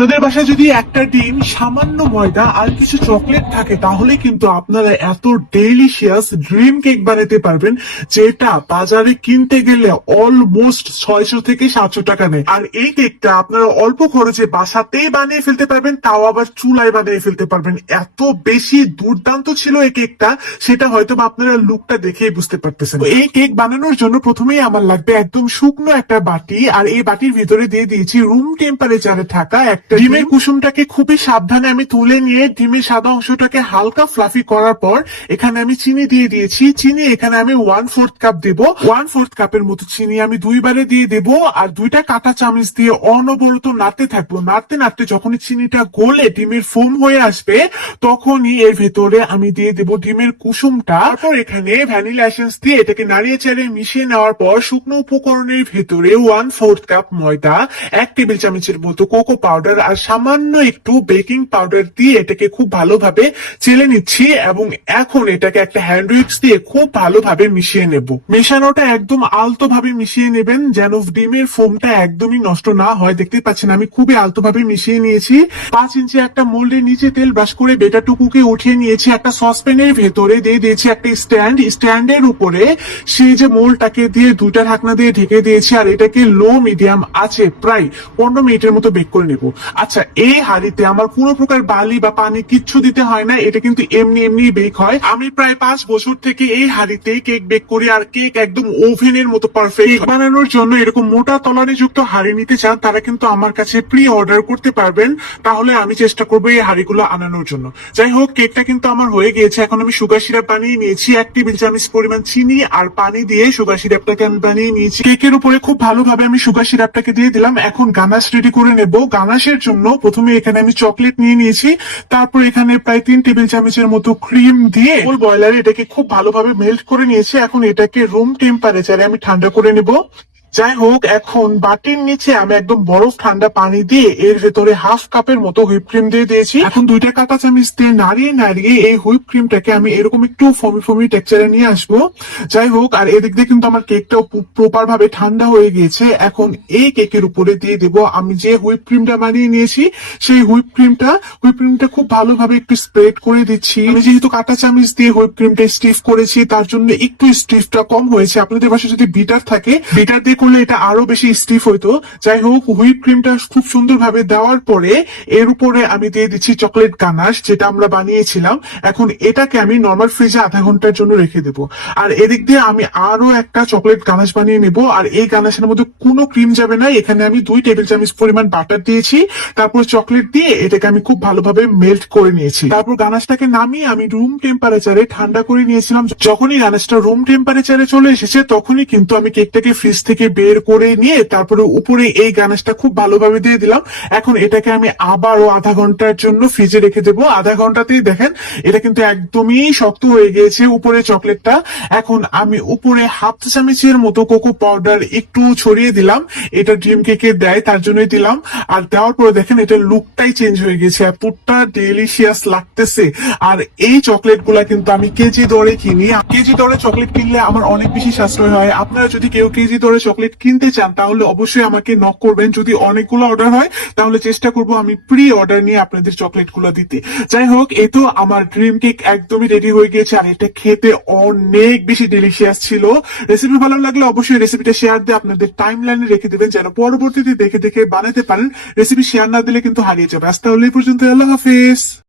আপনাদের বাসায় যদি একটা ডিম, সামান্য ময়দা আর কিছু চকলেট থাকে, তাহলে কিন্তু আপনারা এত ডেলিশিয়াস ড্রিম কেক বানাতে পারবেন, যেটা বাজারে কিনতে গেলে অলমোস্ট ছয়শো থেকে সাতশো টাকা নেয়। আর এই কেকটা আপনারা অল্প খরচে বাসাতেই বানিয়ে ফেলতে পারবেন, তাও আবার চুলায় বানিয়ে ফেলতে পারবেন। এত বেশি দুর্দান্ত ছিল এই কেকটা সেটা হয়তো আপনারা লুকটা দেখেই বুঝতে পারতেছেন। এই কেক বানানোর জন্য প্রথমেই আমার লাগবে একদম শুকনো একটা বাটি, আর এই বাটির ভিতরে দিয়ে দিয়েছি রুম টেম্পারেচারে থাকা একটা ডিমের কুসুমটাকে খুবই সাবধানে আমি তুলে নিয়ে ডিমের সাদা অংশটাকে হালকা ফ্লাফি করার পর এখানে আমি চিনি দিয়ে দিয়েছি। চিনি এখানে আমি ওয়ান ফোর্থ কাপ দেব। ওয়ান ফোর্থ কাপের মতো চিনি আমি দুইবারে দিয়ে দেব আর দুইটা কাঁটা চামচ দিয়ে অনবরত নাড়তে থাকব। নাড়তে নাড়তে যখনই চিনিটা গলে ডিমের ফোম হয়ে আসবে তখনই এর ভেতরে আমি দিয়ে দেব ডিমের কুসুমটা। তারপর এখানে ভ্যানিলা এসেন্স দিয়ে এটাকে নাড়িয়ে চাড়িয়ে মিশিয়ে নেওয়ার পর শুকনো উপকরণের ভেতরে ওয়ান ফোর্থ কাপ ময়দা এক টেবিল চামচের মতো কোকো পাউডার আর সামান্য একটু বেকিং পাউডার দিয়ে এটাকে খুব ভালোভাবে চেলে নিচ্ছি এবং এখন এটাকে একটা হ্যান্ড উইক্স দিয়ে খুব ভালোভাবে মিশিয়ে নেব। মেশানোটা একদম আলতো ভাবে মিশিয়ে নেবেন যেন ডিমের ফোমটা একদমই নষ্ট না হয়। দেখতে পাচ্ছেন, আমি খুবই আলতো ভাবে মিশিয়ে নিয়েছি। পাঁচ ইঞ্চি একটা মোল্ডের নিচে তেল ব্রাশ করে বেটাটুকুকে উঠিয়ে নিয়েছি। একটা সসপ্যানের ভেতরে দিয়ে দিয়েছি একটা স্ট্যান্ড। স্ট্যান্ডের উপরে সেই যে মোলটাকে দিয়ে দুইটা ঢাকনা দিয়ে ঢেকে দিয়েছি আর এটাকে লো মিডিয়াম আছে, প্রায় পনেরো মিনিটের মতো বেক করে নেব। আচ্ছা এই হাঁড়িতে আমার কোনো প্রকার বালি বা পানি কিচ্ছু দিতে হয় না, এটা কিন্তু এমনি এমনি বেক হয়। আমি প্রায় পাঁচ বছর থেকে এই হাঁড়িতে কেক বেক করি আর কেক একদম ওভেনের মতো পারফেক্ট বানানোর জন্য এরকম মোটা তলারে যুক্ত হাঁড়ি নিতে চান, তারা কিন্তু আমার কাছে প্রি অর্ডার করতে পারবেন। তাহলে আমি চেষ্টা করব এই হাঁড়িগুলো আনানোর জন্য। যাই হোক, কেকটা কিন্তু আমার হয়ে গিয়েছে। এখন আমি সুগার সিরাপ বানিয়ে নিয়েছি। এক টেবিল চামচ পরিমাণ চিনি আর পানি দিয়ে সুগার সিরাপটাকে আমি বানিয়ে নিয়েছি। কেকের উপরে খুব ভালোভাবে আমি সুগার সিরাপটাকে দিয়ে দিলাম। এখন গানাশ রেডি করে নেব। জন্য প্রথমে এখানে আমি চকলেট নিয়ে নিয়েছি। তারপর এখানে প্রায় তিন টেবিল চামচের মতো ক্রিম দিয়ে ফুল বয়লারে এটাকে খুব ভালোভাবে মেল্ট করে নিয়েছি। এখন এটাকে রুম টেম্পারেচারে আমি ঠান্ডা করে নেব। যাই হোক এখন বাটির নিচে আমি একদম বরফ ঠান্ডা পানি দিয়ে এর ভেতরে হাফ কাপের মতো হুইপ ক্রিম দিয়ে দিয়েছি। এখন দুইটা কাঁটা চামচ দিয়ে নাড়িয়ে নাড়িয়ে এই হুইপ ক্রিমটাকে আমি এরকম একটু ফমি ফমি টেক্সচারে নিয়ে আসব। যাই হোক আর এদিক দিয়ে কিন্তু আমার কেকটাও প্রপার ভাবে ঠান্ডা হয়ে গিয়েছে। এখন এই কেকের উপরে দিয়ে দেব আমি যে হুইপ ক্রিমটা বানিয়ে নিয়েছি, সেই হুইপ ক্রিমটা হুইপ ক্রিমটা খুব ভালোভাবে একটু স্প্রেড করে দিচ্ছি। আমি যেহেতু কাঁটা চামচ দিয়ে হুইপ ক্রিমটা স্টিফ করেছি, তার জন্য একটু স্টিফটা কম হয়েছে। আপনাদের পাশে যদি বিটার থাকে বিটার দিয়ে করলে এটা আরও বেশি স্টিফ হইতো। যাই হোক হুইপ ক্রিমটা খুব সুন্দরভাবে দেওয়ার পরে এর উপরে আমি দিয়ে দিচ্ছি চকলেট গানাশ যেটা আমরা বানিয়েছিলাম। এখন এটাকে আমি নর্মাল ফ্রিজে আধা ঘণ্টার জন্য রেখে দেবো। আর এদিক দিয়ে আমি আরও একটা চকলেট গানাশ বানিয়ে নেব। আর এই গানাশের মধ্যে কোনো ক্রিম যাবে না। এখানে আমি দুই টেবিল চামচ পরিমাণ বাটার দিয়েছি। তারপর চকলেট দিয়ে এটাকে আমি খুব ভালোভাবে মেল্ট করে নিয়েছি। তারপর গানাশটাকে নামিয়ে আমি রুম টেম্পারেচারে ঠান্ডা করে নিয়েছিলাম। যখনই গানাশটা রুম টেম্পারেচারে চলে এসেছে, তখনই কিন্তু আমি কেকটাকে ফ্রিজ থেকে বের করে নিয়ে তারপরে উপরে এই গানাশটা খুব ভালোভাবে দিয়ে দিলাম। এখন এটাকে আমি আবারও আধা ঘণ্টার জন্য ফ্রিজে রেখে দেবো। আধা ঘন্টাতেই দেখেন, এটা কিন্তু একদমই শক্ত হয়ে গিয়েছে উপরে চকলেটটা। এখন আমি উপরে হাফ চামচের মতো কোকো পাউডার একটু ছড়িয়ে দিলাম। এটা ড্রিম কেকে দেয়, তার জন্যই দিলাম। আর দেওয়ার পরে দেখেন, এটা লুকটাই চেঞ্জ হয়ে গেছে এতটা ডেলিশিয়াস লাগতেছে। আর এই চকলেটগুলা কিন্তু আমি কেজি দরে কিনি। কেজি দরে চকলেট কিনলে আমার অনেক বেশি সাশ্রয় হয়। আপনারা যদি কেউ কেজি দরে চকলেট কিনতে চান, তাহলে অবশ্যই আমাকে নক করবেন। যদি অনেকগুলো অর্ডার হয়, তাহলে চেষ্টা করব আমি প্রি অর্ডার নিয়ে আপনাদের চকলেটগুলো দিতে। যাই হোক, এ তো আমার ড্রিম কেক একদমই রেডি হয়ে গিয়েছে, আর এটা খেতে অনেক বেশি ডেলিশিয়াস ছিল। রেসিপি ভালো লাগলে অবশ্যই রেসিপিটা শেয়ার দিয়ে আপনাদের টাইম লাইনে রেখে দেবেন, যেন পরবর্তীতে দেখে দেখে বানাতে পারেন। রেসিপি শেয়ার না দিলে কিন্তু হারিয়ে যাবে। আজ তাহলে পর্যন্ত আল্লাহ হাফিজ।